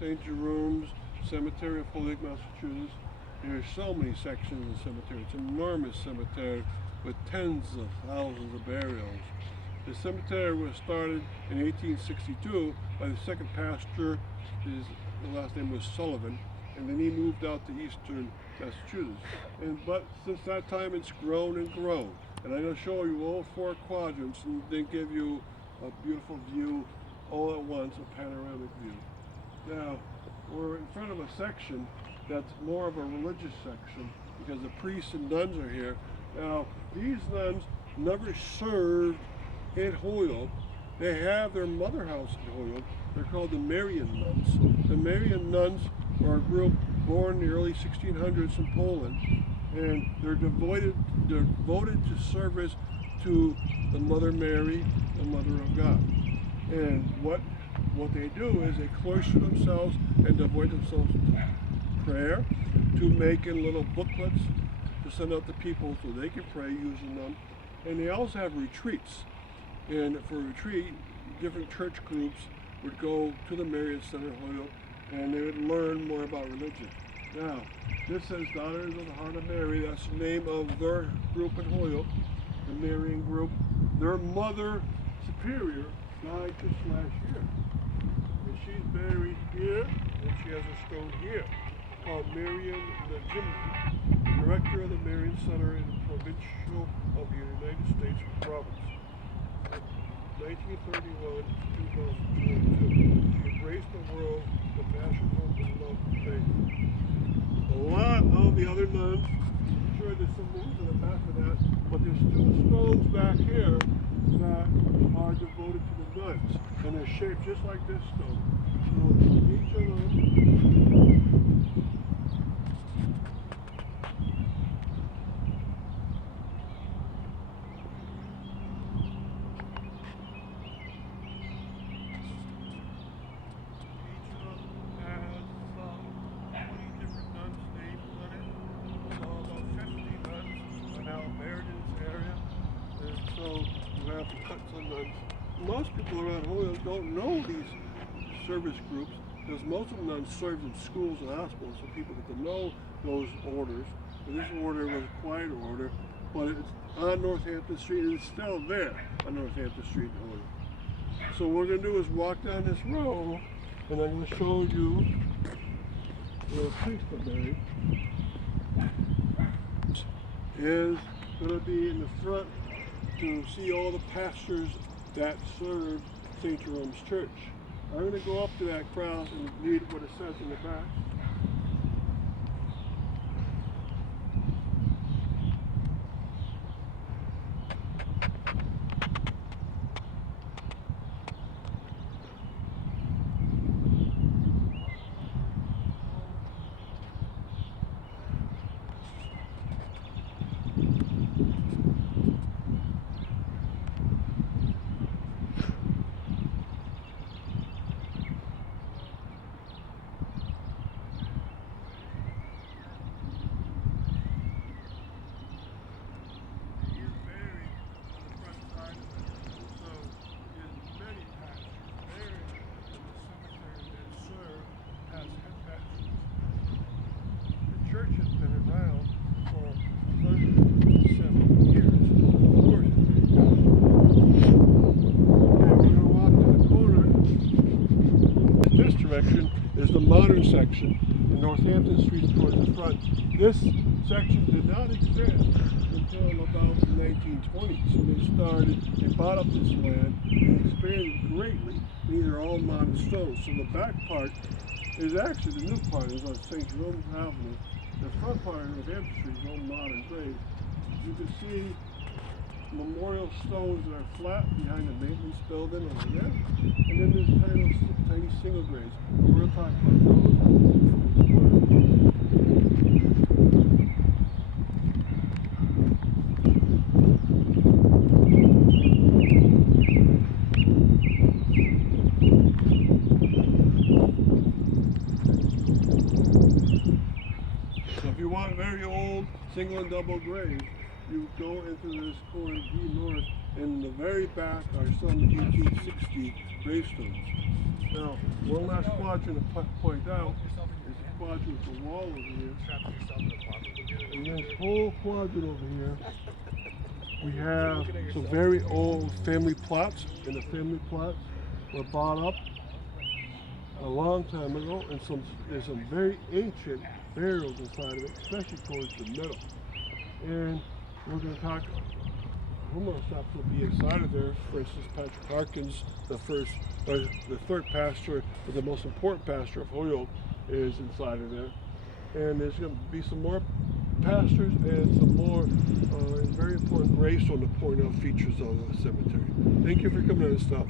St. Jerome's Cemetery of Holyoke, Massachusetts. There's so many sections of the cemetery. It's an enormous cemetery with tens of thousands of burials. The cemetery was started in 1862 by the second pastor. His last name was Sullivan, and then he moved out to eastern Massachusetts. But since that time, it's grown and grown. And I'm going to show you all four quadrants and then give you a beautiful view all at once, a panoramic view. Now, we're in front of a section that's more of a religious section because the priests and nuns are here. Now, these nuns never served in Holyoke. They have their mother house in Holyoke. They're called the Marian Nuns. The Marian Nuns are a group born in the early 1600s in Poland, and they're devoted to service to the Mother Mary, the Mother of God. And what they do is they cloister themselves and devote themselves to prayer, to making little booklets to send out to people so they can pray using them. And they also have retreats. And for a retreat, different church groups would go to the Marian Center in Holyoke and they would learn more about religion. Now, this says Daughters of the Heart of Mary. That's the name of their group in Holyoke, the Marian group. Their mother superior died just last year. And she's buried here, and she has a stone here called Marian Nuns, director of the Marian Center in the Provincial of the United States Province. 1931 to 2022. She embraced the world with passion, hope, and love and faith. A lot of the other nuns, I'm sure there's some moons in the back of that, but there's two stones back here that are devoted to the nuns, and they're shaped just like this stone. So each of them most people around Holyoke don't know these service groups because most of them nuns served in schools and hospitals, so people get to know those orders. And this order was a quiet order, but it's on Northampton Street, and it's still there on Northampton Street in Holyoke. So what we're going to do is walk down this row, and I'm going to show you where the priest are buried. Is going to be in the front to see all the pastors that served St. Jerome's Church. I'm going to go up to that cross and read what it says in the back. Is the modern section, and Northampton Street towards the front. This section did not exist until about the 1920s. So they started, they bought up this land and expanded greatly. These are all modern stones. So the back part is actually the new part is on St. Jerome's Avenue. The front part of Northampton Street is all modern graves. You can see memorial stones that are flat behind the maintenance building over there. And then there's tiny single graves. We're going to talk about those. So if you want very old single and double graves, you go into this corner D North In the very back are some 1860 gravestones. Now, one last quadrant to point out is a quadrant with a wall over here. And this whole quadrant over here, we have some very old family plots, and the family plots were bought up a long time ago, and there's some very ancient burials inside of it, especially towards the middle. And we're going to talk. Homostops will be inside of there. For instance, Patrick Harkins, the third pastor, but the most important pastor of Holyoke, is inside of there. And there's going to be some more pastors and some more very important gravestones to point out features of the cemetery. Thank you for coming on and stop.